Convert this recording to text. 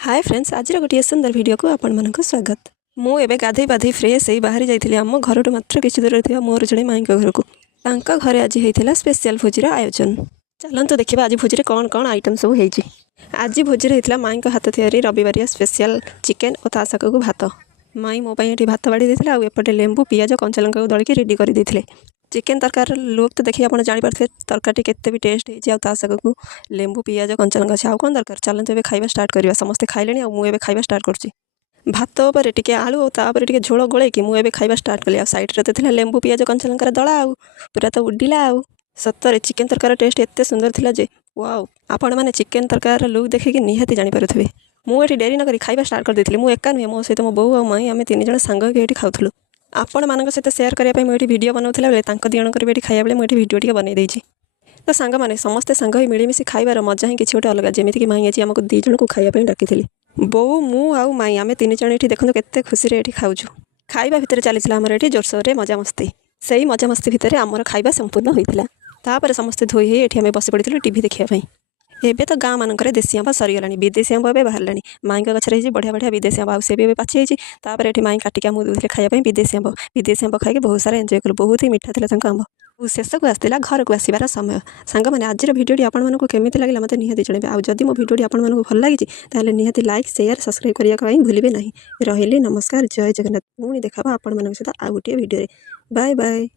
Hi friends, आज गोटे सुंदर वीडियो को आपण मानक स्वागत। मु एबे गाधई बाधई फ्रेश ही बाहरी जाइथिली आम घर मात्र किछि दूर थिया मोर जणे माई घर को। तांका घरे आज हेइथिला स्पेशल भोजीर आयोजन। चलंतु देखिबा आज भोजीरे कौन कौन आइटम सब हेइछि। आज भोजीरे हेइथिला माई हाथ तैयारी रविवारिया स्पेशल चिकेन और ता साग को भात। माई मो पई एठी भात बाड़ी देथिला आ एपटे लेंबू पियाज कंचा लंका को दळकी रेडी करि देथिले। चिकेन तरकार लुक तो देखिए आप जापर तरकारी केते भी टेस्ट हो साग को लेंबू पियाज कंचा लंका आउ कौन दरकार। चलते ए खाଇବା स्टार्ट करवा। समस्ते खाइले मुझे खाଇବା स्टार्ट कर भात उपर टे आलू और टे झोल गोलैकी मुझे खाଇବା स्टार्ट कली। साइड्रे तो लेंबू पियाज कंचा लंकार दला आउ पूरा तो उड्डिला आउ सतरे चिकेन तरकार टेस्ट एत सुंदर थिला जे वाओ। आपण मैंने चिकेन तरकार लुक देखिए निहाती जानीपारे। मुझे डेरी नक खाଇବା स्टार्ट कर देती। मुझे एका नुहे मो सहित मो बो माई आम तीन जन सांग ये खाऊलु। आपण मान सहित सेयार करने मुझे वीडियो बनाऊला बेले दिजणकर भी खाया बेले मुझे वीडियो टी बनई देछि। तो सांग मैंने समस्ते सांग ही मिलमिशि खाइबार मजा ही किसी गोटे अलग। जमीक माई आज आमको दी जन को खायापी डाकी बो मु आउ माई आम तीन जन ये देखो केते खुशी रे खाऊ। खाइबा भितर चली आमर ये जोरसोर रे मजा मस्ती। से ही मजा मस्ती भितर आमर खाइबा संपूर्ण होता। तापर समस्ते धोई ही ये आम बस पड़ी टीवी देखापी। एबे तो गाँ मानक देशी आंब सरीगला। विदेशी आंब ए बाहर माई गचर बढ़िया बढ़िया विदेशी आंब आसे भी पाची ये माई काटिक आमको दूसरे खायापी विदेशी आंब खाई बहुत सारा एंजय कलु। बहुत ही मीठा था आंब। शेष को आसाला घर को आसबार समय। सांग मैंने आज भिडियो आपको केमी लगे मतलब निहाती जन। आदि मो भिडियो आपको भल लगी निहाती लाइक शेयर सब्सक्राइब करने भूलिए ना। रही नमस्कार, जय जगन्नाथ। पुणी देखा आपण सहित आउ गोटे भिडियो। Bye bye.